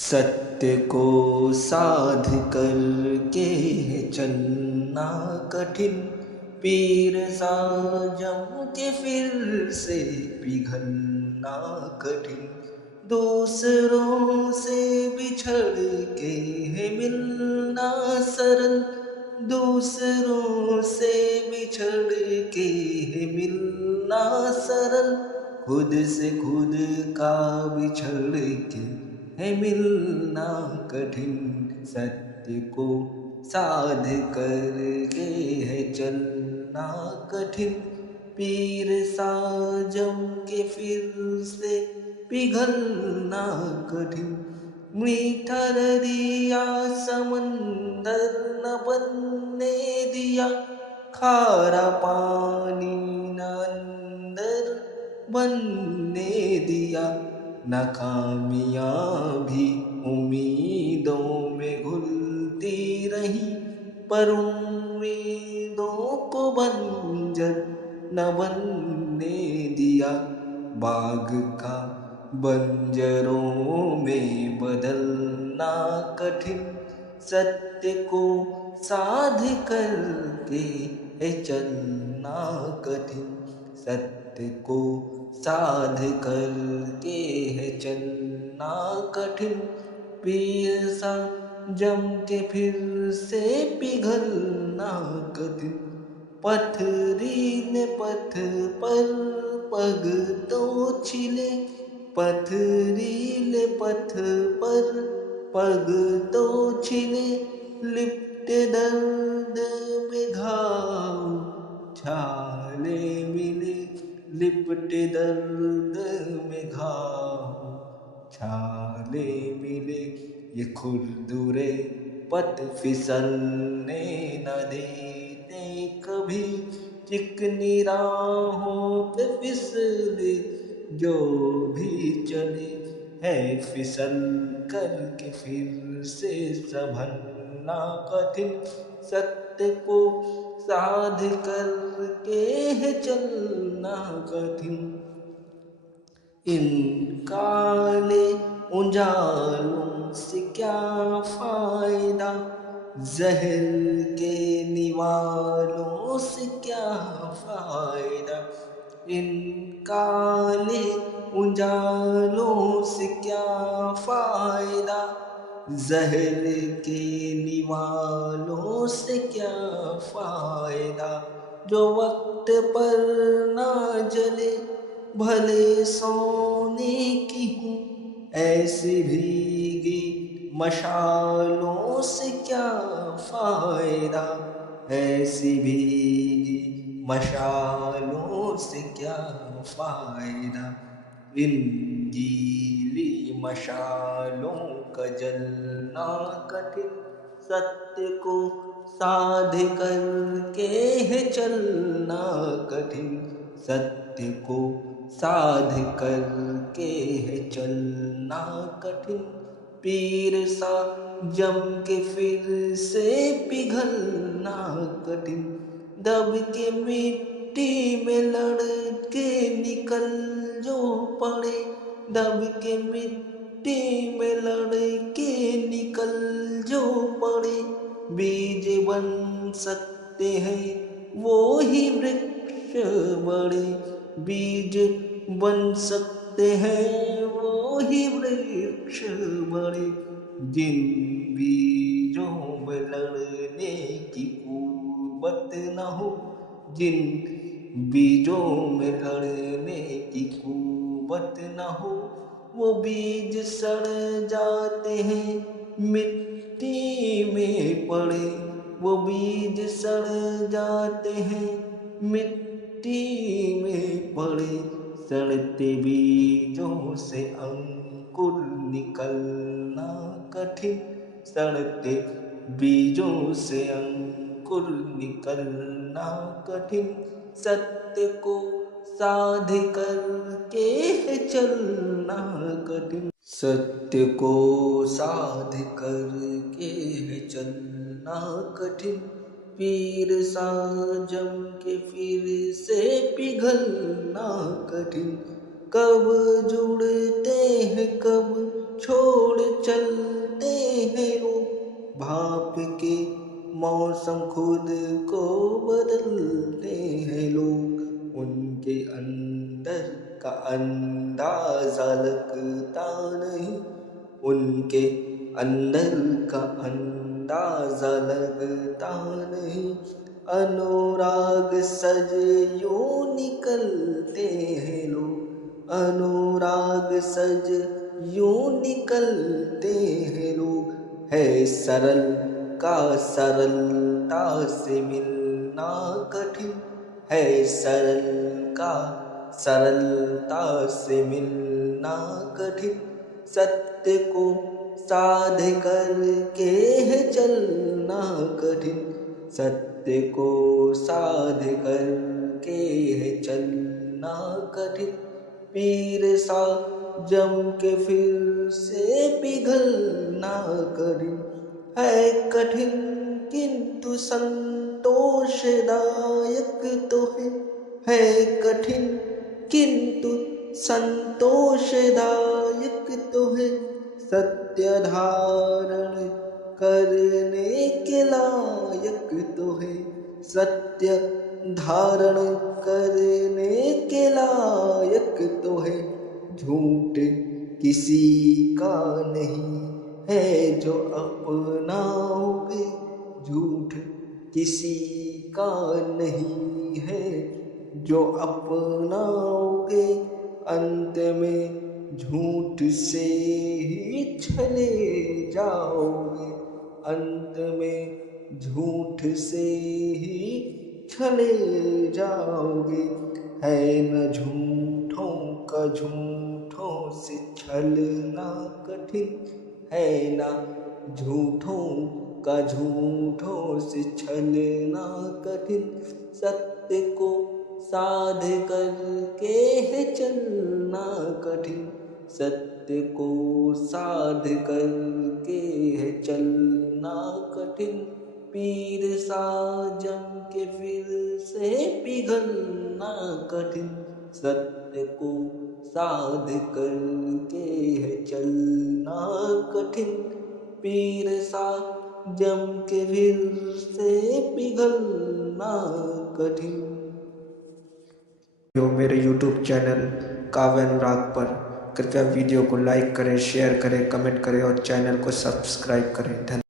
सत्य को साध कर के है चलना कठिन। पीर साजम के फिर से पिघलना कठिन। दूसरों से बिछड़ के है मिलना सरल। दूसरों से बिछड़ के है मिलना सरल। खुद से खुद का बिछड़ के है मिलना कठिन। सत्य को साध करके है चलना कठिन। पीर साजम के फिर से पिघलना कठिन। मीठा दरिया समंदर न बनने दिया। खारा पानी न अंदर बनने दिया। नाकामियाँ भी उम्मीदों में घुलती रही। पर उम्मीदों को बंजर न बनने दिया। बाग का बंजरों में बदलना कठिन। सत्य को साध करके है चलना कठिन। सत्य को साध करके है चलना कठिन। पीर सा जम के फिर से पिघलना कठिन। पथरीले पथ पर पग तो छिले। पथरीले पथ पर पग तो छिले। लिपटे दर्द में घाव छाले मिले। लिपटे दर्द में घाव छाले मिले। ये खुरदुरे पथ फिसलने न देते कभी। चिकनी राहों पे फिसले जो भी चले। है फिसल कर के फिर से संभलना कठिन। सत्य को साध कर के है चलना कठिन। इन काले उजालों से क्या फायदा। जहर के निवालों से क्या फायदा। इन काले उजालों से क्या फायदा। जहर के निवालों से क्या फायदा। जो वक्त पर ना जले भले सोने की हूँ। ऐसी भीगी मशालों से क्या फायदा। ऐसी भीगी मशालों से क्या फायदा। इन गीली मशालों का जलना कठिन। सत्य को साध करके है चलना कठिन। सत्य को साध करके है चलना कठिन। पीर सा जम के फिर से पिघलना कठिन। दब के मिट्टी में लड़के निकल जो पड़े। दब के मिट्टी में लड़के निकल जो पड़े। बीज बन सकते हैं वो ही वृक्ष बड़े। बीज बन सकते हैं वो ही वृक्ष बड़े। जिन बीजों में लड़ने की कुव्वत न हो। जिन बीजों में लड़ने की कुव्वत न हो। वो बीज सड़ जाते हैं मिट्टी में पड़े। वो बीज सड़ जाते हैं मिट्टी में पड़े। सड़ते बीजों से अंकुर निकलना कठिन। सड़ते बीजों से अंकुर निकलना कठिन। सत्य को साध करके है चलना कठिन। सत्य को साध करके है चलना कठिन। पीर साजम के फिर से पिघलना कठिन। कब जुड़ते हैं कब छोड़ चलते हैं लोग, भाप के मौसम खुद को बदलते हैं लोग। उनके अंदर का अंदाजा लगता नहीं, उनके अंदर का अंदाजा लगता नहीं। अनुराग सज यूं निकलते हैं लोग, अनुराग सज यूं निकलते हैं लोग। है सरल का सरलता से मिलना कठिन, है सरल का सरलता से मिलना कठिन। सत्य को साध कर के है चलना कठिन, सत्य को साध कर के है चलना कठिन। पीर सा जम के फिर से पिघलना कठिन, है कठिन किंतु संतोषदायक तो है कठिन किंतु संतोषदायक तो है। सत्य धारण करने के लायक तो है, सत्य धारण करने के लायक तो है। झूठ किसी का नहीं है जो अपनाओगे, झूठ किसी का नहीं है जो अपनाओगे। अंत में झूठ से ही छले जाओगे, अंत में झूठ से ही छले जाओगे। है न झूठों का झूठों से छलना कठिन, है न झूठों का झूठों से छलना कठिन। सत्य को साध करके है चलना कठिन, सत्य को साध करके है चलना कठिन। पीर सा जम के फिर से पिघलना कठिन, सत्य को साध करके है चलना कठिन। पीर सा जम के फिर से पिघलना कठिन। मेरे YouTube चैनल काव्य अनुराग पर कृपया वीडियो को लाइक करें, शेयर करें, कमेंट करें और चैनल को सब्सक्राइब करें। धन्यवाद।